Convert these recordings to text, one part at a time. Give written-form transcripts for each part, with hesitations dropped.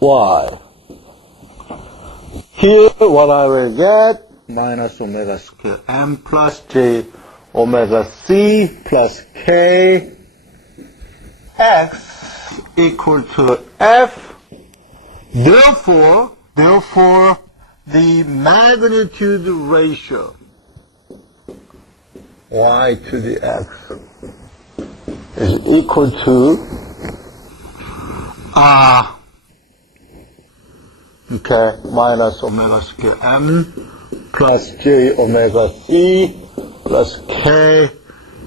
y. Here, what I will get, minus omega square m plus j omega c plus k x equal to f. Therefore, the magnitude ratio y to the x is equal to minus omega square m plus j omega c plus k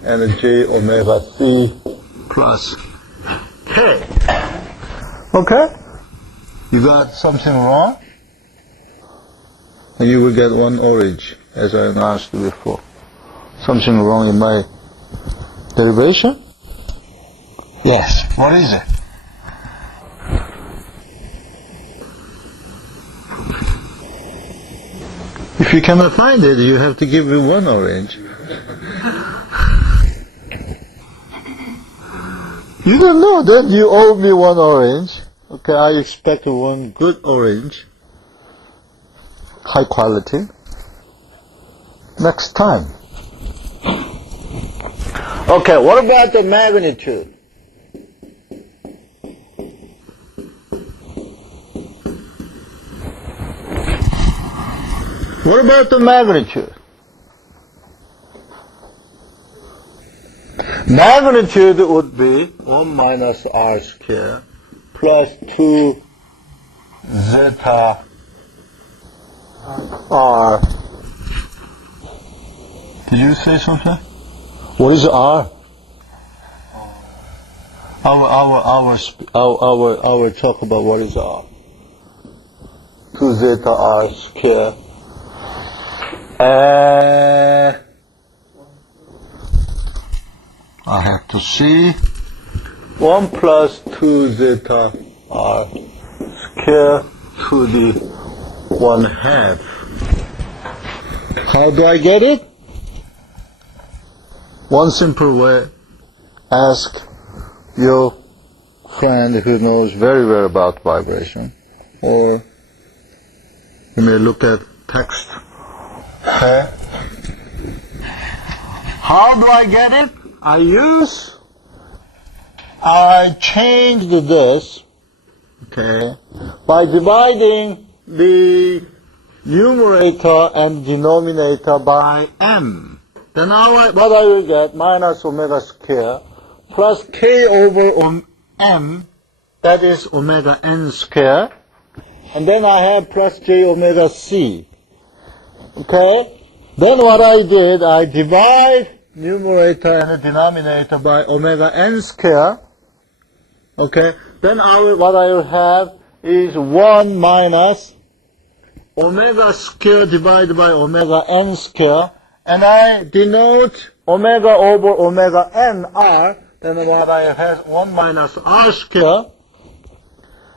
and j omega c plus k. Okay? You got something wrong? And you will get one orange, as I announced before. Something wrong in my derivation? Yes. What is it? If you cannot find it, you have to give me one orange. You don't know, then you owe me one orange. Okay, I expect one good orange. High quality. Next time. Okay, what about the magnitude? What about the magnitude? Magnitude would be 1 minus r squared plus 2 zeta r. Did you say something? What is r? Our talk about what is r. 2 zeta r squared. I have to see 1 plus 2 zeta r squared to the 1/2. How do I get it? One simple way, ask your friend who knows very well about vibration, or you may look at text. Okay. How do I get it? I changed this, okay, by dividing the numerator and denominator by m. Then what I will get, minus omega squared plus k over m, that is omega n squared, and then I have plus j omega c. Okay? Then what I did, I divide numerator and the denominator by omega n squared. Okay? Then what I will have is 1 minus omega squared divided by omega n squared. And I denote omega over omega n r. Then what I have 1 minus r squared.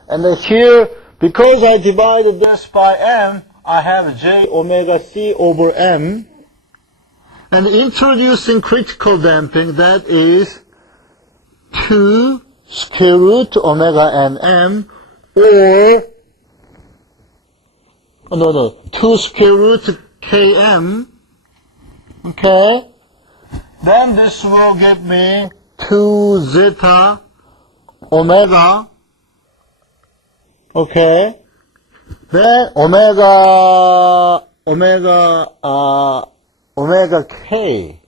And then here, because I divided this by m, I have j omega c over m. And introducing critical damping, that is 2 square root omega n m, or 2 square root km. Okay? Then this will give me 2 zeta omega. Okay? Then omega k.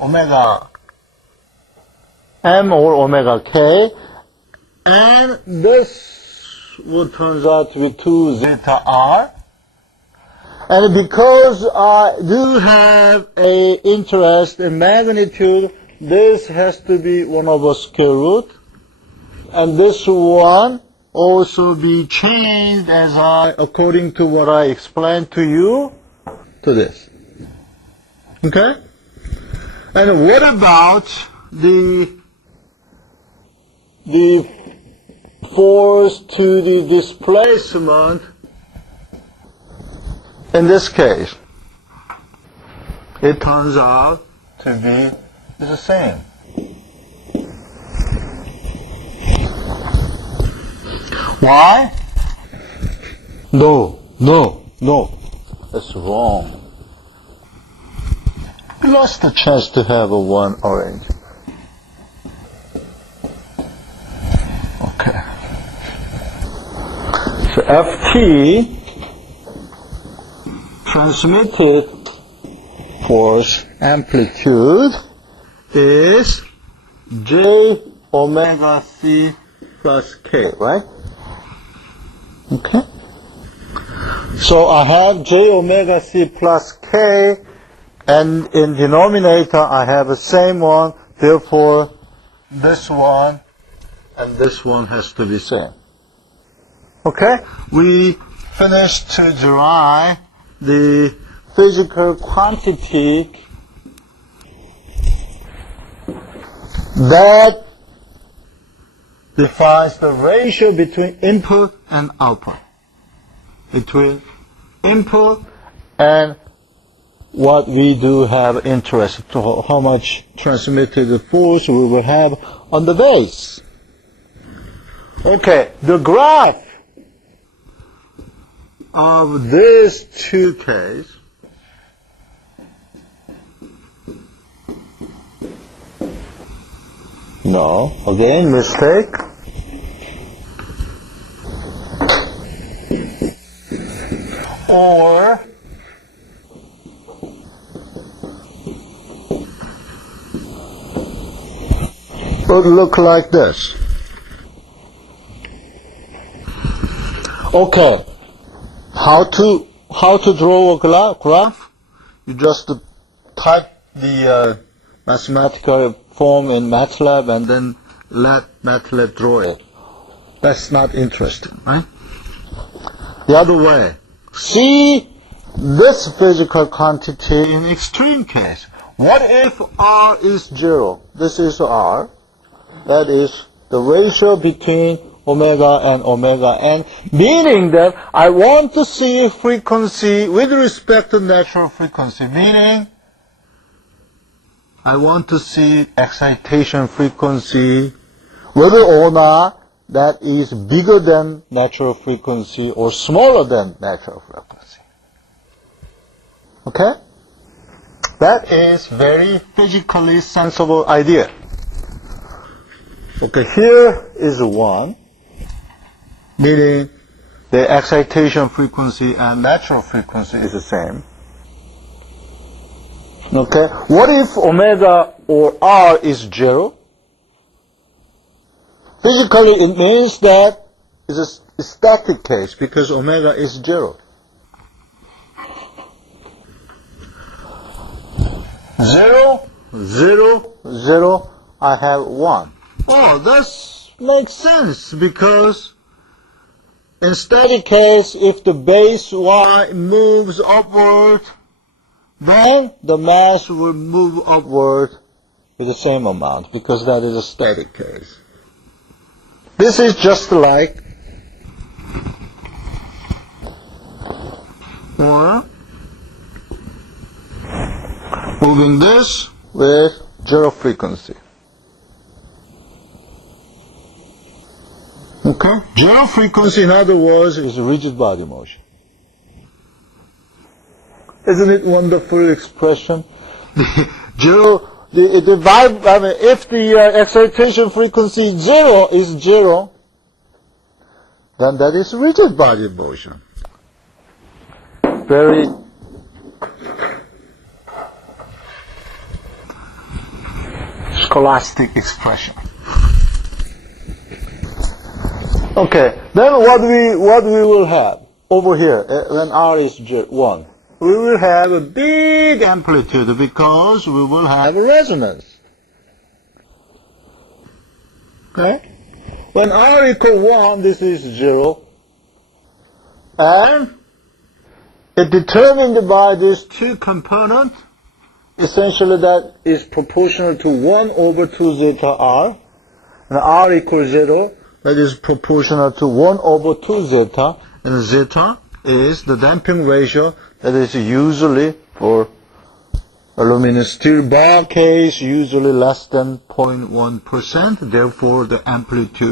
Omega m or omega k. And this will turn out to be 2 zeta r. And because I do have an interest in magnitude, this has to be 1 over square root. And this one also be changed according to what I explained to you, to this. Okay? And what about the force to the displacement? In this case, it turns out to be the same. Why? No. That's wrong. We lost the chance to have a one orange. Okay. So Ft transmitted force amplitude is J omega C plus K, right? Okay. So I have J omega C plus K, and in denominator I have the same one, therefore this one and this one has to be same. Okay? We finished to derive the physical quantity that defines the ratio between input and output. Between input and what we do have interest to how much transmitted force we will have on the base. Okay, the graph of these two cases no, again mistake. Or would look like this. Okay, how to draw a graph? You just type the mathematical form in MATLAB and then let MATLAB draw it. That's not interesting, right? The other way. See this physical quantity in extreme case. What if R is 0? This is R. That is the ratio between omega and omega n, meaning that I want to see frequency with respect to natural frequency, meaning I want to see excitation frequency, whether or not that is bigger than natural frequency or smaller than natural frequency. Okay? That is very physically sensible idea. Okay, here is 1, meaning the excitation frequency and natural frequency is the same. Okay, what if omega or R is 0? Physically, it means that it's a static case because omega is 0. 0, 0, 0, I have 1. Oh, that makes sense because in static case, if the base y moves upward, then the mass will move upward with the same amount because that is a static case. This is just like or moving this with 0 frequency. Okay? 0 frequency, in other words, is rigid body motion. Isn't it wonderful expression? If the excitation frequency 0 is 0, then that is rigid body motion. Very scholastic expression. Okay, then what we will have over here when R is 1? We will have a big amplitude because we will have a resonance. Okay? When R equals 1, this is 0. And it determined by these two components, essentially that is proportional to 1 over 2 zeta R. And R equals 0, that is proportional to 1 over 2 zeta. And zeta is the damping ratio that is usually, for aluminum steel bar case, usually less than 0.1%. Therefore, the amplitude